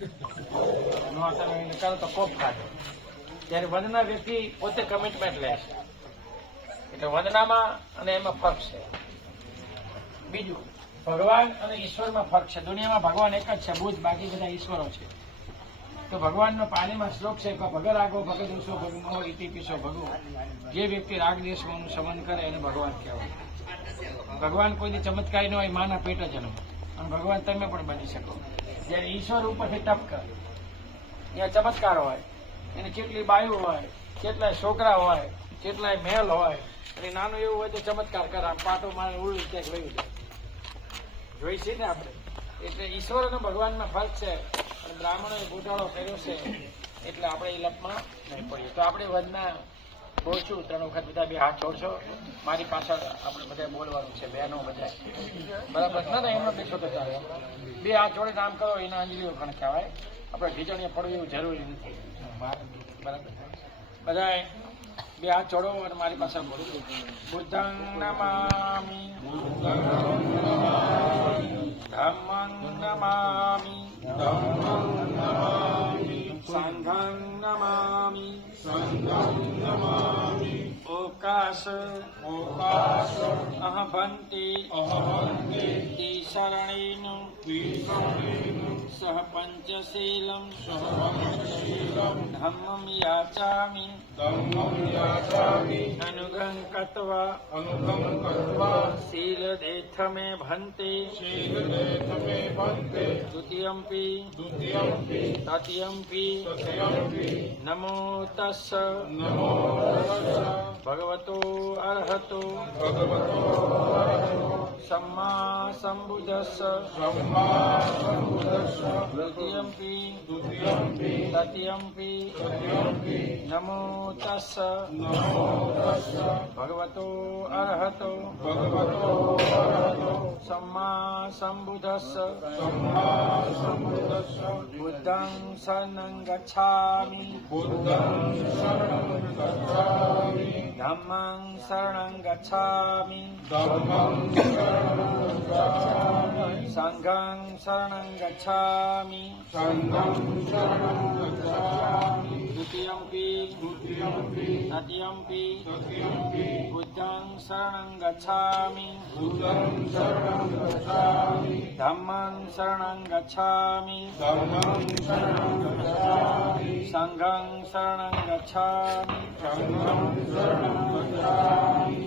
નો તમે કરો તો કોપ કાઢે ત્યારે વંદના વ્યક્તિ પોતે કમિટમેન્ટ લે છે. એટલે વંદનામાં અને એમાં ફરક છે. બીજું, ભગવાન અને ઈશ્વરમાં ફરક છે. દુનિયામાં ભગવાન એક જ છે બુદ્ધ બાકી બધા ઈશ્વરો છે. તો ભગવાનનો પાણીમાં શ્લોક છે કે ભગર રાગો ભગત દોષો ભગમો ઇતિ, પીસો ભગવો જે વ્યક્તિ રાગ દેશનું શમન કરે એને ભગવાન કહેવાય. ભગવાન કોઈની ચમત્કારી ન હોય, માના પેટ જન્મ અને ભગવાન તમે પણ બની શકો. જ્યારે ઈશ્વર ઉપરથી ટપ કરે. ત્યાં ચમત્કાર હોય, એને કેટલી બાયુ હોય કેટલાય છોકરા હોય કેટલાય મહેલ હોય, અને નાનું એવું હોય તો ચમત્કાર કરે પાટો મારે ઉડી ક્યાંક લઈ જાય. જોઈ છે ને આપણે? એટલે ઈશ્વર અને ભગવાનમાં ફરક છે, અને બ્રાહ્મણોએ ગોટાળો કર્યો છે, એટલે આપણે એ લપમાં નહીં પડીએ. તો આપણે વદના બોલશું ત્રણ વખત બધા બે હાથ છોડશો મારી પાછળ આપણે બધા બોલવાનું છે, બહેનો બધા બરાબર? ના ના, એમનો પીછો તો ચાલે બે હાથ જોડે નામ કરો, એના અંજલીઓ પણ કહેવાય. આપણે ઢીચણીએ પડવું એવું જરૂરી નથી. બરાબર? બધાય બે હાથ જોડો અને મારી પાસે બોલો બુદ્ધં નમામિ ધમ્મં નમામિ સંઘં आकाश आकाश अहभन्ति अहभन्ति ईशरणेन ईशरणेन सह पञ्चशीलं सह पञ्चशीलं धम्मं याचामि धम्मं याचामि શીलं कृत्वा अनुगं कृत्वा शीलदेथमे भन्ति शीलदेथमे भन्ति द्वितीयम्पि द्वितीयम्पि तृतीयम्पि तृतीयम्पि नमो तस्स नमो तस्स भगवतो अर्हतो भगवतो अर्हतो सम्मा सम्बुधस्स सम्मा सम्बुध द्वितीयम्पि तृतीयम्पि नमो तस्स भगवतो अर्हतो सम्मा सम्बुद्धस्स बुद्धं शरणं गच्छामि धम्मं शरणं गच्छामि Dhammang saranang gacchami. Dhammang saranang gacchami. Sanghang saranang gacchami. Sanghang saranang gacchami. Dutiyampi. Dutiyampi. तृतीयम्पि बुद्धं शरणं गच्छामि धम्मं शरणं गच्छामि सङ्घं शरणं गच्छामि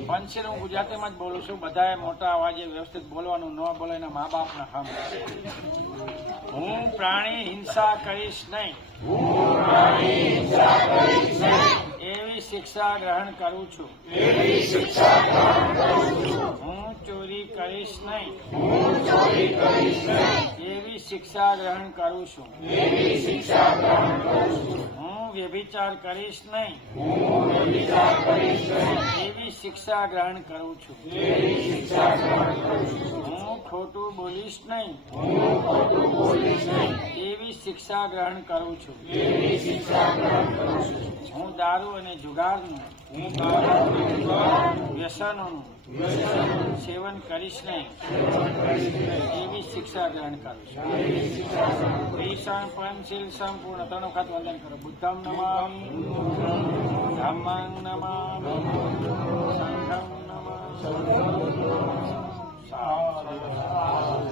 પંચશીલ હું ગુજરાતીમાં જ બોલું છું બધાએ મોટા અવાજે વ્યવસ્થિત બોલવાનું ન બોલે એના મા બાપના હમ હું પ્રાણી હિંસા કરીશ નહીં એવી શિક્ષા ગ્રહણ કરું છું. હું ચોરી કરીશ નહીં. એવી શિક્ષા ગ્રહણ કરું છું. હું વ્યભિચાર કરીશ નહીં. શિક્ષા ગ્રહણ કરું છું. હું ખોટું બોલીશ નહીં. એવી શિક્ષા ગ્રહણ કરું છું. હું દારૂ અને જુગારનું વ્યસનોનું સેવન કરીશ નહીં. એવી શિક્ષા ગ્રહણ કરું છું. ભીષણ પંચશીલ, સંપૂર્ણ ત્રણ વખત વંદન કરો. બુદ્ધમ નમામિ ધમ્મં નમામિ 圣灵，圣灵，圣灵。